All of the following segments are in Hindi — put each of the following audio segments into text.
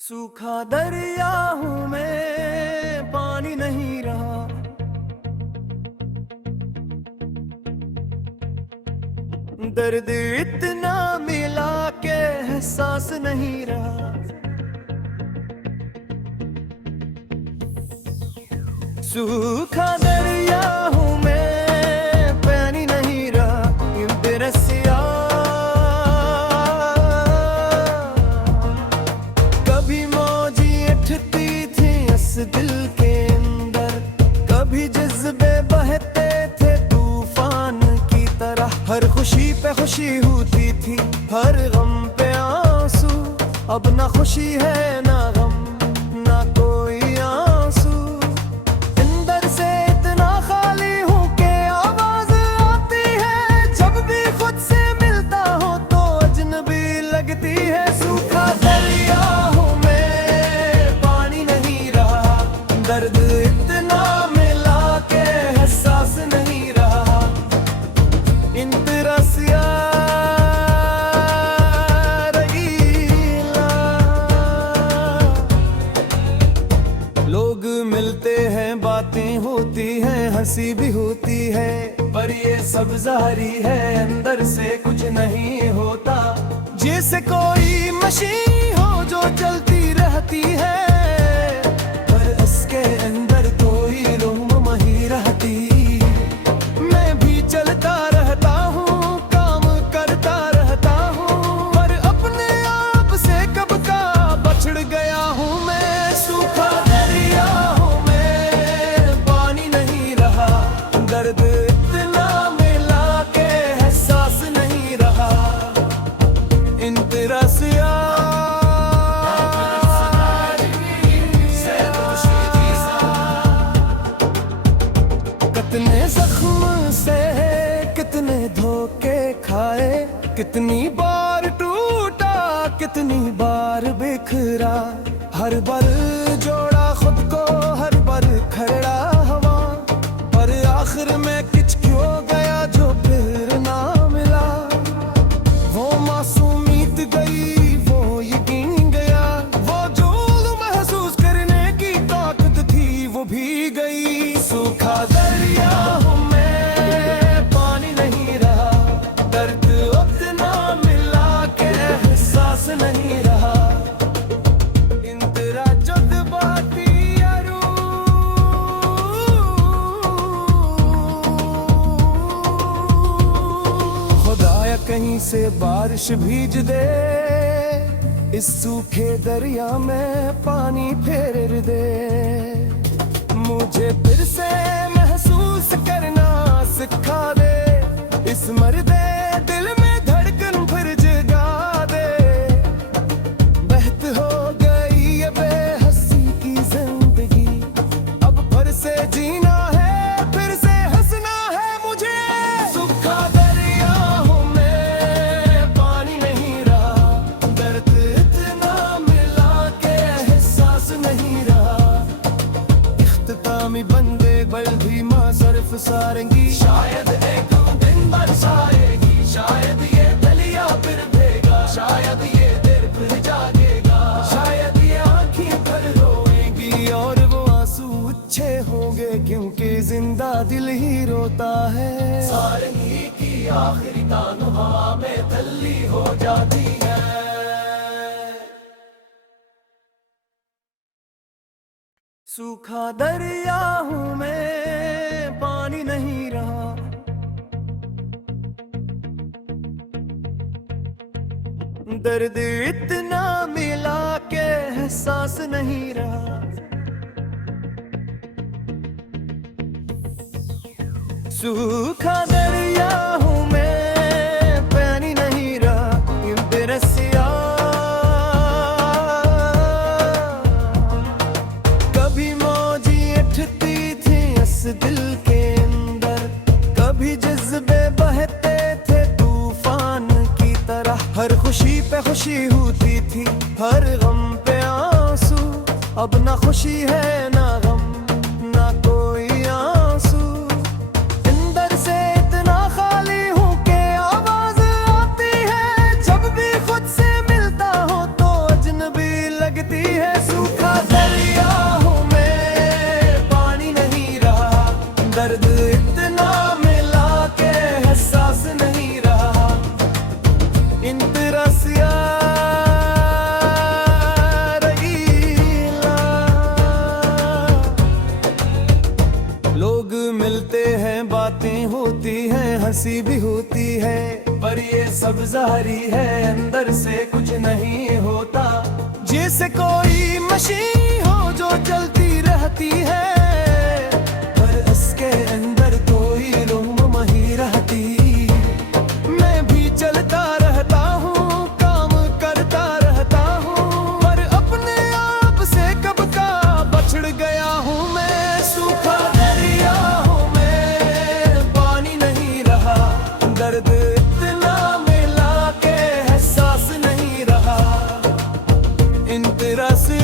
सूखा दरिया हूँ मैं, पानी नहीं रहा। दर्द इतना मिला के एहसास नहीं रहा। सूखा दरिया हूँ मैं, पानी नहीं रहा। इंतरसिया कभी मौजी उठती थी इस दिल के अंदर, कभी जज्बे बहते थे तूफान की तरह। हर खुशी पे खुशी होती थी, हर गम पे आंसू। अब ना खुशी है ना गम, ना कोई आंसू। अंदर से इतना खाली हूँ कि आवाज आती है जब भी खुद से मिलता हूँ तो अजनबी लगती है। सूखा दरिया हूँ मैं, पानी नहीं रहा। दर्द इतना मिला के एहसास नहीं रहा। इंतरसिया लोग मिलते हैं, बातें होती हैं, हंसी भी होती है, पर ये सब जारी है। अंदर से कुछ नहीं होता, जैसे कोई मशीन हो जो चलती रहती है, पर इसके अंदर कोई रूह नहीं रहती। मैं भी चलता रहता हूँ, काम करता रहता हूँ, पर अपने आप से कब का बछड़ गया हूँ मैं। सूखा दरिया हूँ मैं, पानी नहीं रहा। दर्द इतना मिला के एहसास नहीं रहा। इंतरसिया कितने जख्म से कितने धोखे खाए, कितनी बार टूटा कितनी बार बिखरा। हर बार जोड़ा खुद को, हर बार खड़ा हवा, पर आखिर में कुछ क्यों गया जो फिर ना मिला। वो मासूमियत गई, वो यकीन गया, वो जो महसूस करने की ताकत थी वो भी गई। सूखा दरिया हूँ मैं, पानी नहीं रहा। दर्द उतना मिला के एहसास नहीं रहा। इंतरा जज्बाती यारू खुदाया कहीं से बारिश भीज दे, इस सूखे दरिया में पानी फेर दे। मुझे फिर से महसूस करना सिखा दे, इस मर्दे दिल में धड़कन फिर जगा दे। बहत हो गई ये बेहसी की जिंदगी, अब फिर से जीना है, फिर से हंसना है मुझे। सूखा दरिया हूँ मैं, पानी नहीं रहा। दर्द इतना मिला के एहसास नहीं रहा। इख्तितामी बंदे बल भी माँ सरफ सारेंगी, शायद एक दिन बरसाएगी। शायद ये दलिया फिर देगा, शायद ये दिल फिर जागेगा, शायद ये आँखें फिर रोएंगी और वो आंसू अच्छे होंगे, क्योंकि जिंदा दिल ही रोता है। सारंगी की आखिरी तान हवा में तल्ली हो जाती है। सूखा दरिया हूँ मैं, पानी नहीं रहा। दर्द इतना मिला के एहसास नहीं रहा। सूखा दरिया हूँ मैं, पानी नहीं रहा। इंतरसिया कभी मौजी उठती थी इस दिल के अंदर, कभी जज्बे बहते थे तूफान की तरह। हर खुशी पे खुशी होती थी, हर गम पे आंसू। अब ना खुशी है ना गम, ना कोई आंसू। अंदर से इतना खाली हूँ कि आवाज आती है जब भी खुद से मिलता हूँ तो अजनबी लगती है। हंसी भी होती है, पर ये सब जारी है, अंदर से कुछ नहीं होता। जैसे कोई मशीन हो जो चलती रहती है, पर उसके अंदर कोई रूह नहीं रहती। मैं भी चलता रहता हूँ, काम करता रहता हूँ, पर अपने आप से कब का बछड़ गया हूँ मैं। सूखा दरिया हूँ मैं, पानी नहीं रहा, दर्द इतना मिला के एहसास नहीं रहा। इंतरा से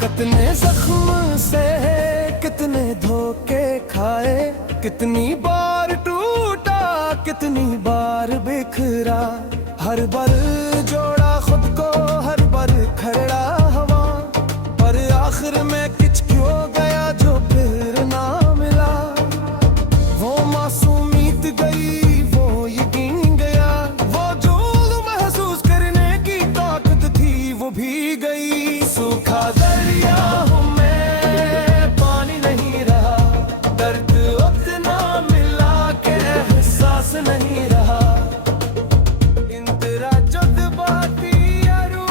कितने जख्म से कितने धोखे खाए, कितनी बार टूटा कितनी बार बिखरा। हर बार जोड़ा खुद को, हर बार खड़ा हवा, पर आखिर में कुछ क्यों गया जो फिर ना मिला। वो मासूमियत गई, वो यकीन गया, वो जो महसूस करने की ताकत थी वो भी गई। सूखा दरिया हूँ मैं, पानी नहीं रहा, दर्द उतना मिला के एहसास नहीं रहा। इंतरा जज्बाती यारू,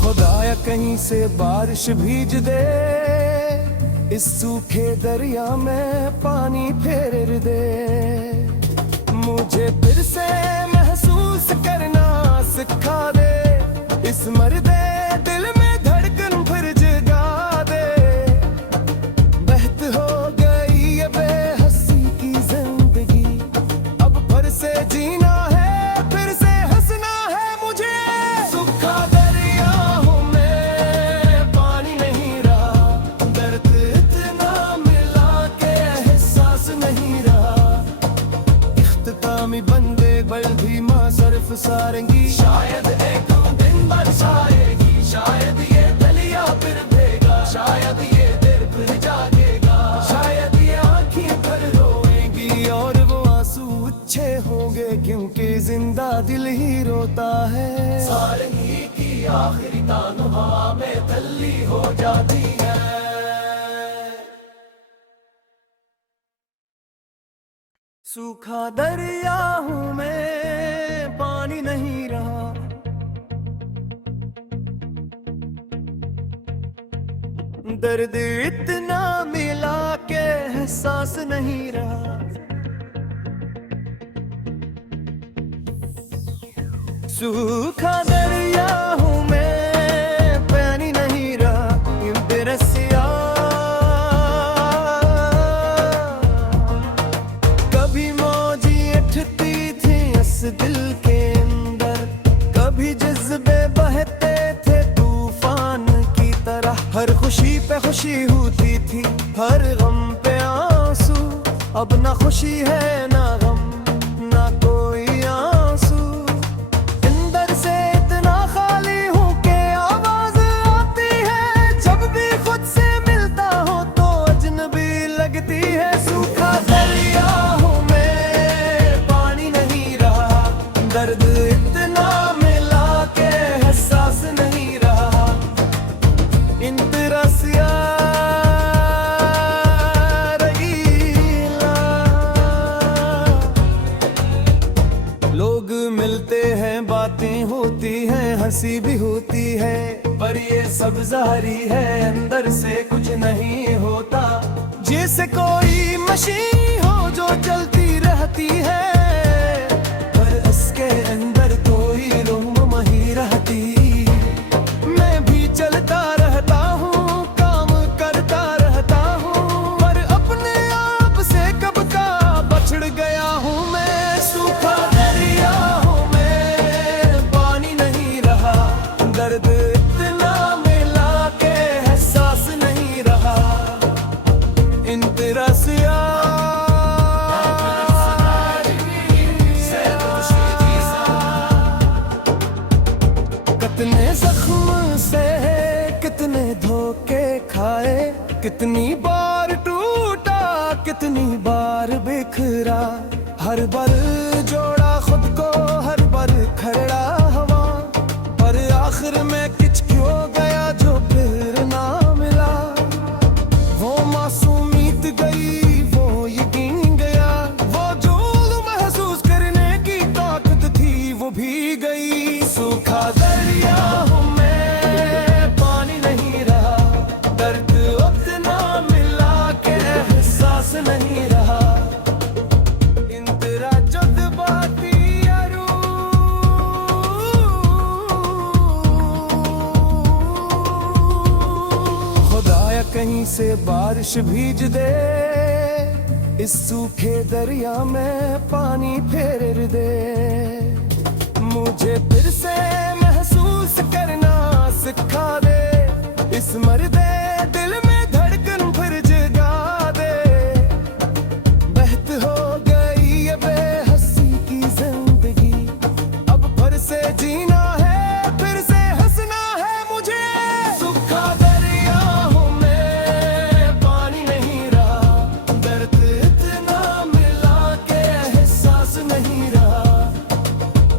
खुदाया कहीं से बारिश भीज दे, इस सूखे दरिया में पानी फेर दे। मुझे फिर से महसूस करना सिखा दे, इस मर्दे दिल में धड़कन फिर जगा दे। बहत हो गई ये बेहसी की जिंदगी, अब फिर से जीना है, फिर से हंसना है मुझे। सूखा दरिया हूँ मैं, पानी नहीं रहा, दर्द इतना मिला के एहसास नहीं रहा। इख्तितामी बंदे बल भी माँ सरफ सारेंगी, शायद एक दिन बरसाएगी, शायद ये दलिया फिर भेगा, शायद ये दिल फिर जागेगा, शायद ये आँखें फिर रोएंगी और वो आंसू अच्छे होंगे, क्योंकि जिंदा दिल ही रोता है। सारंगी की आखिरी तानहा में तल्ली हो जाती है। सूखा दरिया हूँ मैं, पानी नहीं रहा, दर्द इतना मिला के एहसास नहीं रहा। सूखा दरिया हूँ मैं, पानी नहीं रहा, इंतरसिया दिल के अंदर, कभी जज्बे बहते थे तूफान की तरह। हर खुशी पे खुशी होती थी, हर गम पे आंसू, अब ना खुशी है ना गम ना कोई आंसू। अंदर से इतना खाली हूँ कि आवाज आती है, जब भी खुद से मिलता हो तो अजनबी लगती है। सूखा दरिया हूँ मैं, पानी नहीं रहा, दर्द इतना मिला के एहसास नहीं रहा। इंतरसिया रहीला, लोग मिलते हैं, बातें होती हैं, हंसी भी होती है, पर ये सब जारी है, अंदर से कुछ नहीं होता। जैसे कोई मशीन हो जो चलती रहती है, पर उसके अंदर कोई रूह नहीं रहती। मैं भी चलता रहता हूँ, काम करता रहता हूँ, पर अपने आप से कब का बछड़ गया हूँ मैं। सूखा दरिया हूँ मैं, पानी नहीं रहा, दर्द इतना मिला के एहसास नहीं रहा। इंतरसिया कितने जख्म से कितने धोखे खाए, कितनी बार टूटा कितनी बार बिखरा। हर बार जोड़ा खुद को, हर बार कहीं से बारिश भीज दे, इस सूखे दरिया में पानी फेर दे। मुझे फिर से महसूस करना सिखा दे, इस मर्दे दिल में धड़कन फिर जगा दे। बहत हो गई ये बेहसी की जिंदगी, अब फिर से जीना है, फिर से हंसना है मुझे। सूखा दरिया हूँ मैं, पानी नहीं रहा, दर्द इतना मिला के एहसास नहीं रहा।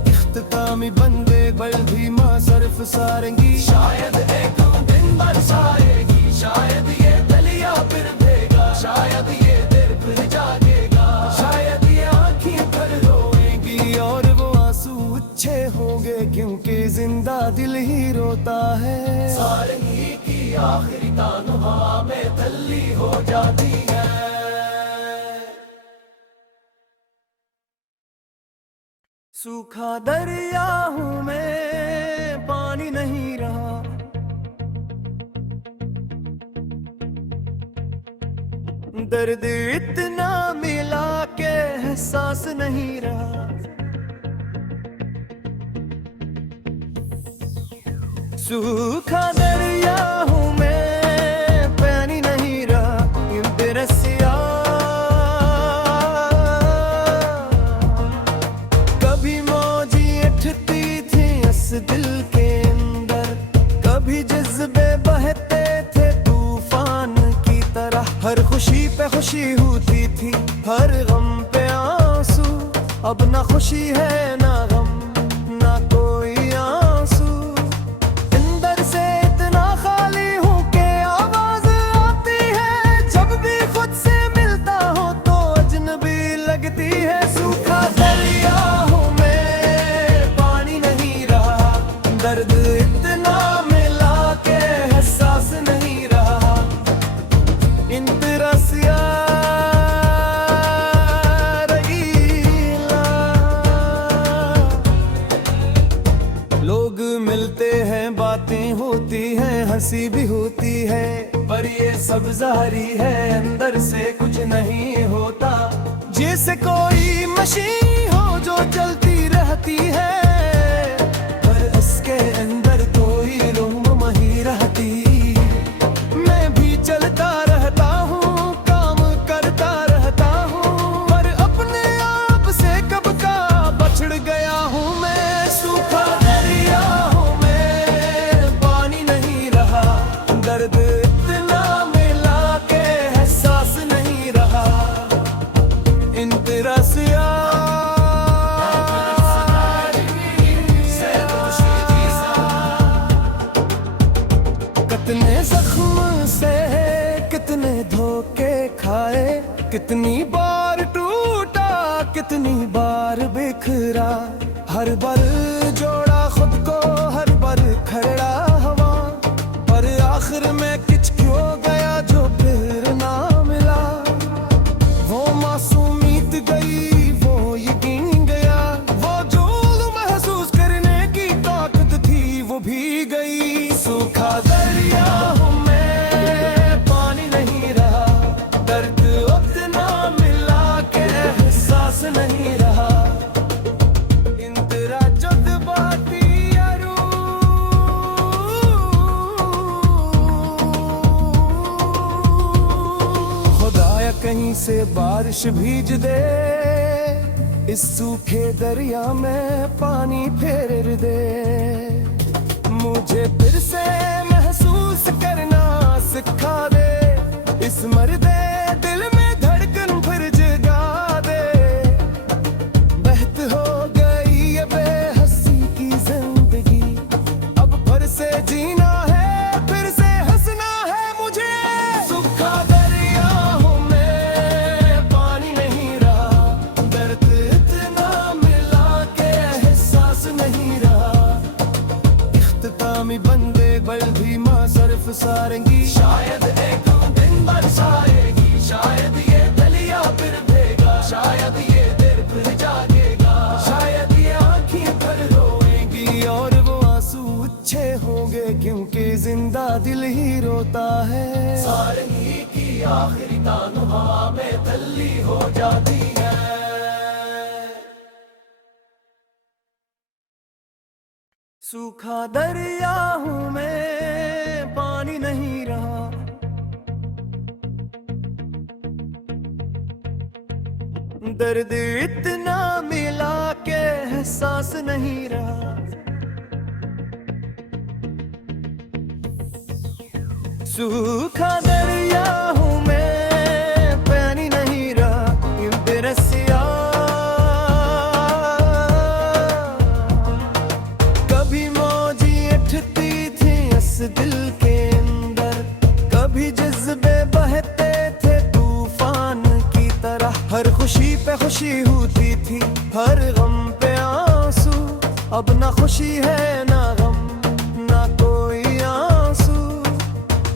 इख्तितामी बंदे बल भी माँ सरफ सारेंगी, शायद एक दिन बरसाएगी, शायद ये दलिया फिर देगा, शायद ये दिल फिर जागेगा, शायद ये आँखें फिर रोएंगी और वो आंसू अच्छे होंगे, क्योंकि जिंदा दिल ही रोता है। सारंगी की आखिरी तानहा में तल्ली हो जाती है। सूखा दरिया हूँ मैं, पानी नहीं रहा, दर्द इतना मिला के एहसास नहीं रहा। सूखा दरिया हूँ मैं, पानी नहीं रहा, इंतरसिया। कभी मौजी उठती थी इस दिल के अंदर, कभी जज्बे बहते थे तूफान की तरह। हर खुशी पे खुशी होती थी, हर गम पे आंसू। अब ना खुशी है ना गम, ना कोई आंसू। अंदर से इतना खाली हूँ कि आवाज आती है, जब भी खुद से मिलता हो तो अजनबी लगती है। सूखा दरिया हूँ मैं, पानी नहीं रहा, दर्द इतना मिला के एहसास नहीं रहा। इंतरसिया रहीला, लोग मिलते हैं, बातें होती हैं, हंसी भी होती है, पर ये सब जारी है, अंदर से कुछ नहीं होता। जैसे कोई मशीन हो जो चलती रहती है, पर उसके अंदर कोई रूह नहीं रहती। मैं भी चलता रहता हूँ, काम करता रहता हूँ, पर अपने आप से कब का बछड़ गया हूँ मैं। सूखा दरिया हूँ मैं, पानी नहीं रहा, दर्द इतना मिला के एहसास नहीं रहा। इंतरसिया कितने जख्म से, कितने धोखे खाए, कितनी बार टूटा, कितनी बार बिखरा। हर बार जोड़ा खुद को, हर बार खड़ा हवा, पर आखिर में कुछ क्यों गया जो फिर ना मिला। वो मासूमियत गई, वो यकीन गया, वो जो महसूस करने की ताकत थी वो भी गई। सूखा दरिया हूँ मैं, पानी नहीं रहा, दर्द उतना मिला के एहसास नहीं रहा। इंतरा जज्बाती यारू, खुदाया कहीं से बारिश भीज दे, इस सूखे दरिया में पानी फेर दे। मुझे फिर से महसूस करना सिखा दे, इस मर्दे दिल में धड़कन फिर जगा दे। बहत हो गई ये बेहसी की जिंदगी, अब फिर से जीना है, फिर से हंसना है मुझे। सूखा दरिया हूँ मैं, पानी नहीं रहा, दर्द इतना मिला के एहसास नहीं रहा। इख्तितामी बंदे बल भी माँ सरफ सारेंगी, शायद एक दिन बरसाएगी। आखिरी तानु हवा में तल्ली हो जाती है। सूखा दरिया हूँ मैं, पानी नहीं रहा। दर्द इतना मिला के एहसास नहीं रहा। सूखा दरिया हूँ मैं, पानी नहीं रहा। इंद्रसिया कभी मौजी उठती थी इस दिल के अंदर, कभी जज्बे बहते थे तूफान की तरह। हर खुशी पे खुशी होती थी, हर गम पे आंसू। अब ना खुशी है ना गम, ना कोई आंसू।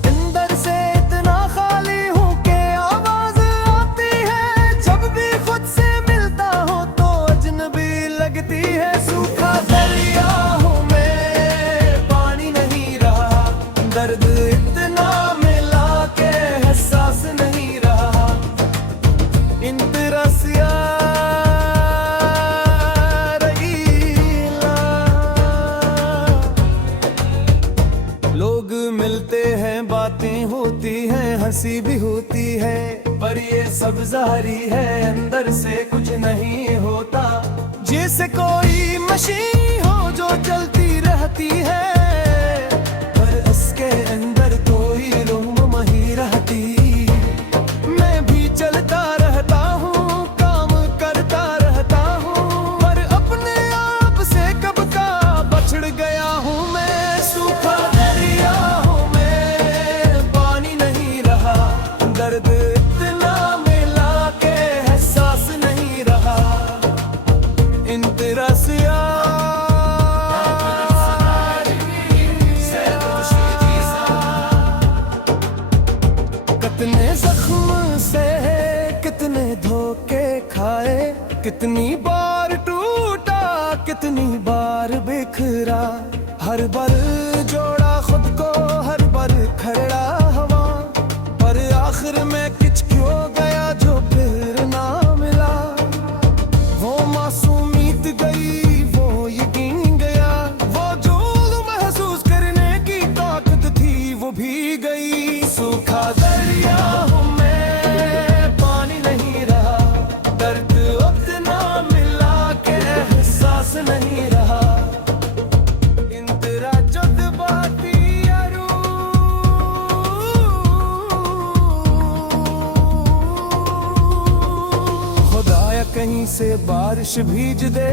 अंदर से इतना खाली हूँ कि आवाज आती है। जब भी खुद से मिलता हूँ तो अजनबी लगती है। सूखा दरिया हूँ मैं, पानी नहीं रहा। दर्द इतना मिला के एहसास नहीं रहा। इंतरसिया लोग मिलते हैं, बातें होती हैं, हंसी भी होती है, पर ये सब जारी है। अंदर से कुछ नहीं होता, जैसे कोई मशीन हो जो चलती रहती है, पर उसके अंदर कोई रूह नहीं रहती। मैं भी चलता रहता हूँ, काम करता रहता हूँ, पर अपने आप से कब का बछड़ गया हूँ मैं। सूखा दरिया हूँ मैं, पानी नहीं रहा। दर्द इतना मिला के एहसास नहीं रहा। इंतरसिया कितने जख्म से कितने धोखे खाए, कितनी बार टूटा कितनी बार बिखरा। हर बार जोड़ा खुद को, हर बार खड़ा हवा, पर आखिर में कुछ क्यों गया जो फिर ना मिला। वो मासूमियत गई, वो यकीन गया, वो जो महसूस करने की ताकत थी वो भी गई। सूखा दरिया हूँ मैं, पानी नहीं रहा। दर्द उतना मिला के एहसास नहीं रहा। इंतरा जज्बाती यारू खुदाया कहीं से बारिश भीज दे,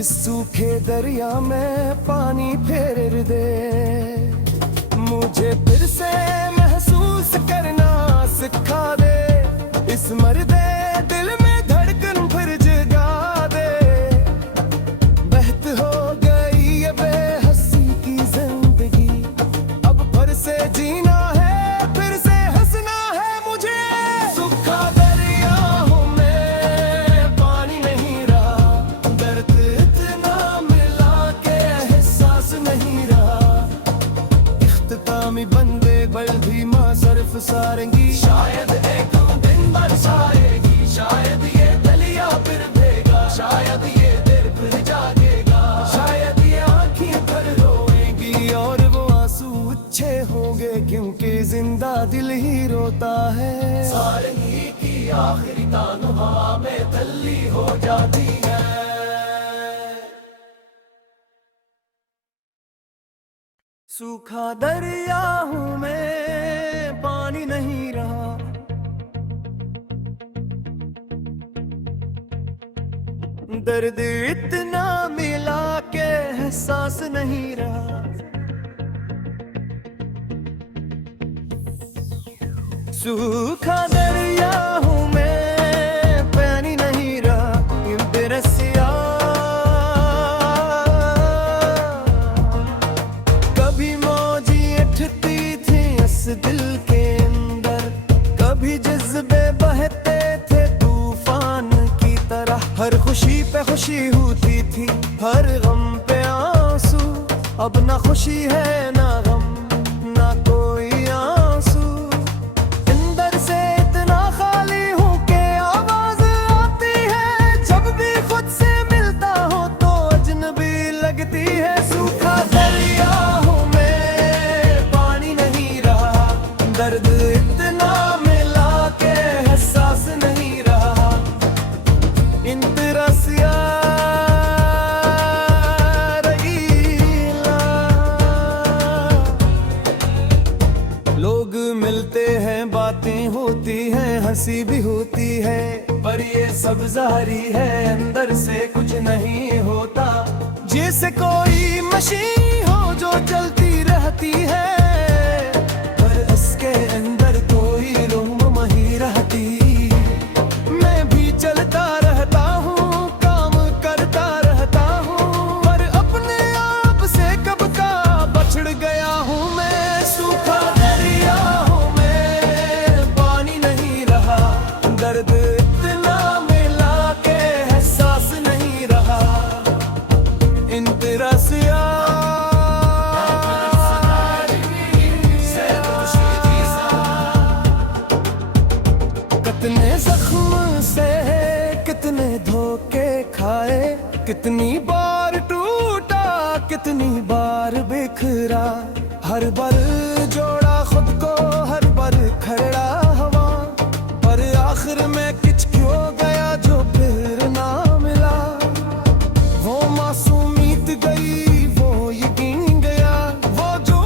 इस सूखे दरिया में पानी फेर दे। मुझे फिर से महसूस करना सिखा दे, इस मर्दे दिल में धड़कन फिर जगा दे। बहत हो गई ये बेहसी की जिंदगी, अब फिर से जीना है, फिर से हंसना है मुझे। सूखा दरिया हूँ मैं, पानी नहीं रहा। दर्द इतना मिला के एहसास नहीं रहा। इख्तितामी बंदे बल भी माँ सरफ सारेंगी, शायद एक दिन बरसाएगी। शायद ये दलिया फिर देगा, शायद ये दिल फिर जागेगा, शायद ये आँखें फिर रोएंगी और वो आंसू अच्छे होंगे, क्योंकि जिंदा दिल ही रोता है। सारंगी की आखिरी तानु हवा में तल्ली हो जाती है। सूखा दरिया हूँ मैं, पानी नहीं रहा। दर्द इतना मिला के एहसास नहीं रहा। सूखा दरिया हूँ मैं, पानी नहीं रहा। इंतरसिया कभी मौजी उठती थी इस दिल के अंदर, कभी जज्बे बहते थे तूफान की तरह। हर खुशी पे खुशी होती थी, हर गम पे आंसू। अब ना खुशी है ना गम, ना कोई आंसू। दर्द इतना मिला के एहसास नहीं रहा। इंतरासिया लोग मिलते हैं, बातें होती हैं, हंसी भी होती है, पर ये सब जारी है, अंदर से कुछ नहीं होता। जैसे कोई मशीन हो जो चलती रहती है, पर उसके अंदर कोई रूह नहीं रहती। मैं भी चलता रहता हूँ, काम करता रहता हूँ, पर अपने आप से कब का बछड़ गया हूँ मैं। सूखा दरिया हूँ मैं, पानी नहीं रहा, दर्द इतना मिला के एहसास नहीं रहा। इंतरासिया कितने जख्म से कितने धोखे खाए, कितनी बार टूटा कितनी बार बिखरा। हर बार जोड़ा खुद को, हर बार खड़ा हवा, पर आखिर में किच क्यों गया जो फिर ना मिला। वो मासूमियत गई, वो यकीन गया, वो जो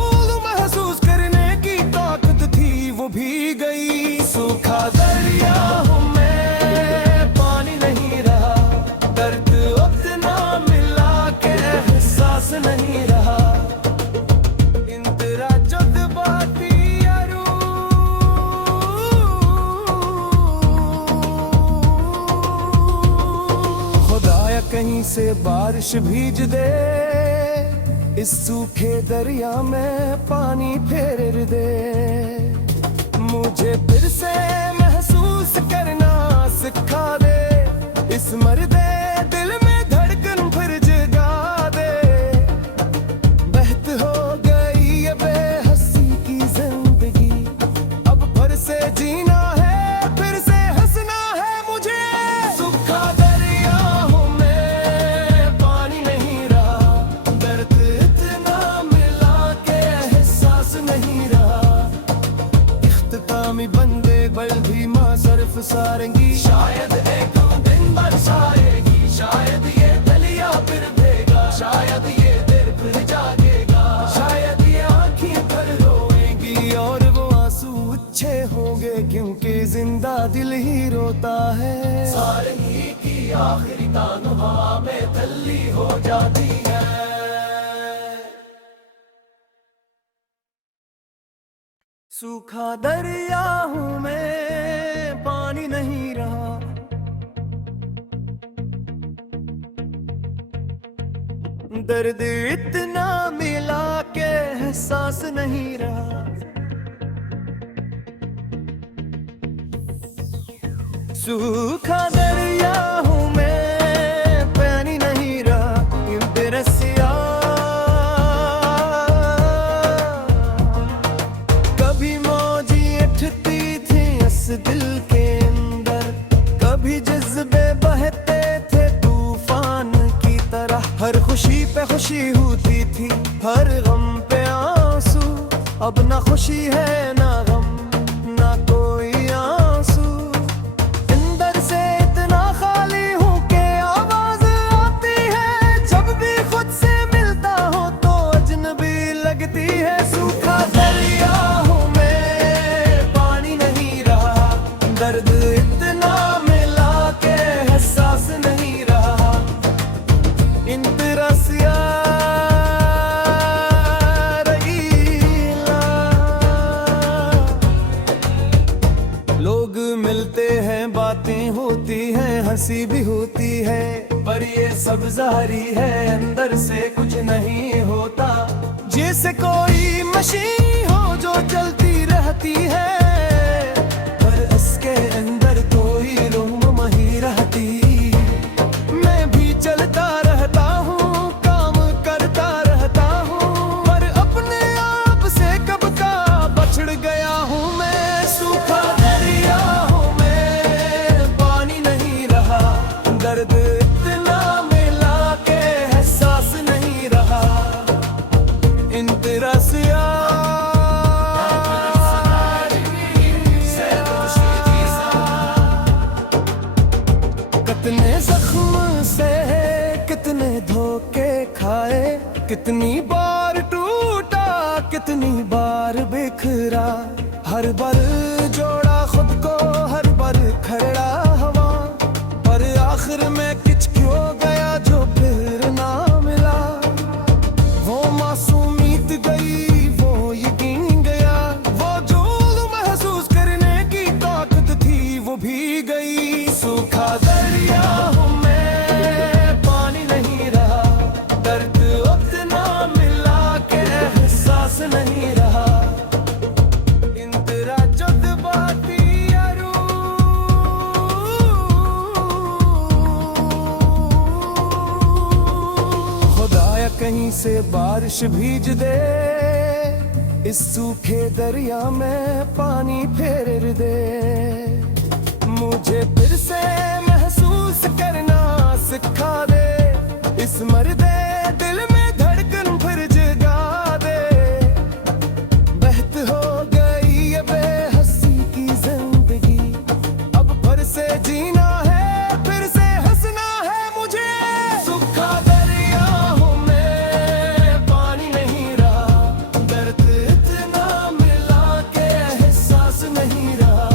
महसूस करने की ताकत थी वो भी गई। सूखा दरिया हूँ मैं, पानी नहीं रहा, दर्द उतना मिला के एहसास नहीं रहा। इंतरा जज्बाती यारू खुदाया कहीं से बारिश भीज दे, इस सूखे दरिया में पानी फेर दे। मुझे फिर से महसूस करना सिखा दे, इस मर्दे दिल में धड़कन फिर जगा दे। बहत हो गई ये बेहसी की जिंदगी, अब फिर से जीना है, फिर से हंसना है मुझे। सूखा दरिया हूँ मैं, पानी नहीं रहा, दर्द इतना मिला के एहसास नहीं रहा। इख्तितामी बंदे बल भी माँ सरफ सारेंगी, शायद एक दिन बरसाएगी, शायद ये दलिया फिर देगा, शायद ये दिल फिर जागेगा, शायद ये आँखें फिर रोएंगी और वो आंसू अच्छे होंगे, क्योंकि जिंदा दिल ही रोता है। सारंगी की आखिरी तान हवा में तल्ली हो जाती है। सूखा दरिया हूँ मैं, पानी नहीं रहा, दर्द इतना मिला के एहसास नहीं रहा। सूखा दरिया हूँ मैं, पानी नहीं रहा, इंतरासिया दिल के अंदर, कभी जज्बे बहते थे तूफान की तरह। हर खुशी पे खुशी होती थी, हर गम पे आंसू, अब ना खुशी है ना गम ना कोई आंसू। अंदर से इतना खाली हूँ कि आवाज आती है, जब भी खुद से मिलता हूँ तो अजनबी लगती है। सूखा दरिया हूँ मैं, पानी नहीं रहा, दर्द इतना मिला के एहसास नहीं रहा। इंतरासिया लोग मिलते हैं, बातें होती हैं, हंसी भी होती है, पर ये सब जारी है, अंदर से कुछ नहीं होता। जैसे कोई मशीन हो जो चलती रहती है, पर उसके अंदर कोई रूह नहीं रहती। मैं भी चलता रहता हूँ, काम करता रहता हूँ, पर अपने आप से कब का बछड़ गया हूँ मैं। सूखा दरिया हूँ मैं, पानी नहीं रहा, दर्द इतना मिला के एहसास नहीं रहा। इंतरासिया कितनी बार टूटा, कितनी बार बिखरा, हर बार जोड़ा खुद को, हर बार खड़ा हवा, पर आखिर में कुछ क्यों गया जो फिर ना मिला। वो मासूमियत गई, वो यकीन गया, वो जो महसूस करने की ताकत थी वो भी गई। सूखा दरिया हूँ मैं, पानी नहीं रहा, दर्द उतना मिला के एहसास नहीं रहा। इंतरा जज्बाती यारू, खुदाया कहीं से बारिश भीज दे, इस सूखे दरिया में पानी फेर दे। मुझे फिर से महसूस करना सिखा दे, इस मर्दे दिल में धड़कन फिर जगा दे। बहत हो गई ये बेहसी की जिंदगी, अब फिर से जीना है, फिर से हंसना है मुझे। सूखा दरिया हूँ मैं, पानी नहीं रहा, दर्द इतना मिला के एहसास नहीं रहा।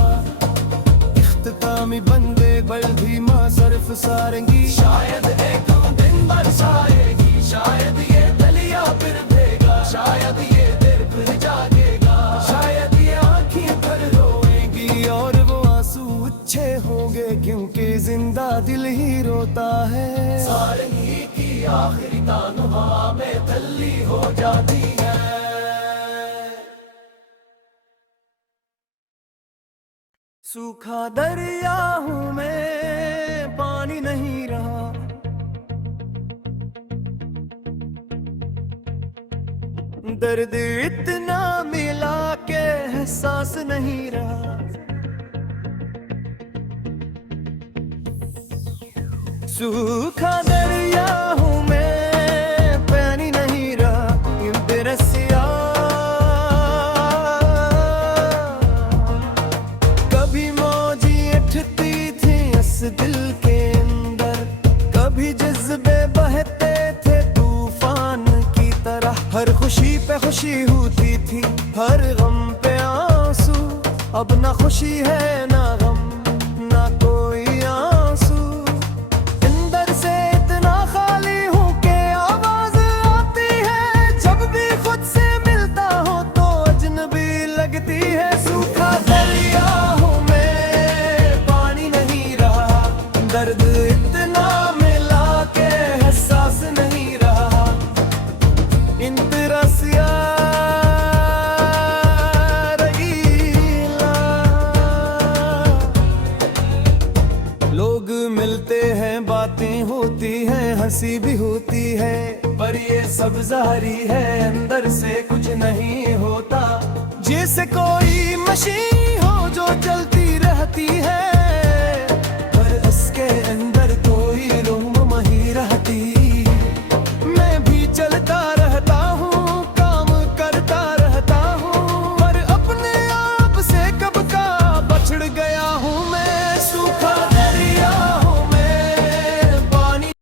इख्तितामी बंदे बल भी माँ सरफ सारेंगी, शायद एक दिन बरसाएगी, शायद ये दलिया फिर देगा, शायद ये दिल फिर जागेगा, शायद ये आँखें फिर रोएंगी और वो आंसू अच्छे होंगे, क्योंकि जिंदा दिल ही रोता है। सारंगी की आखिरी तानहा में तल्ली हो जाती है। सूखा दरिया हूँ मैं, पानी नहीं रहा, दर्द इतना मिला के एहसास नहीं रहा। सूखा दरिया हूँ मैं, पानी नहीं रहा, इंतरसिया कभी मौजी उठती थी इस दिल के अंदर, कभी जज्बे बहते थे तूफान की तरह। हर खुशी पे खुशी होती थी, हर गम पे आंसू, अब ना खुशी है ना गम, ना कोई आंसू। अंदर से इतना खाली हूँ कि आवाज आती है, जब भी खुद से मिलता हूँ तो अजनबी लगती है। सूखा दरिया हूँ मैं, पानी नहीं रहा, दर्द इतना मिला के एहसास नहीं रहा। इंतरसिया रहीला, लोग मिलते हैं, बातें होती हैं, हंसी भी होती है, पर ये सब जारी है, अंदर से कुछ नहीं होता। जैसे कोई मशीन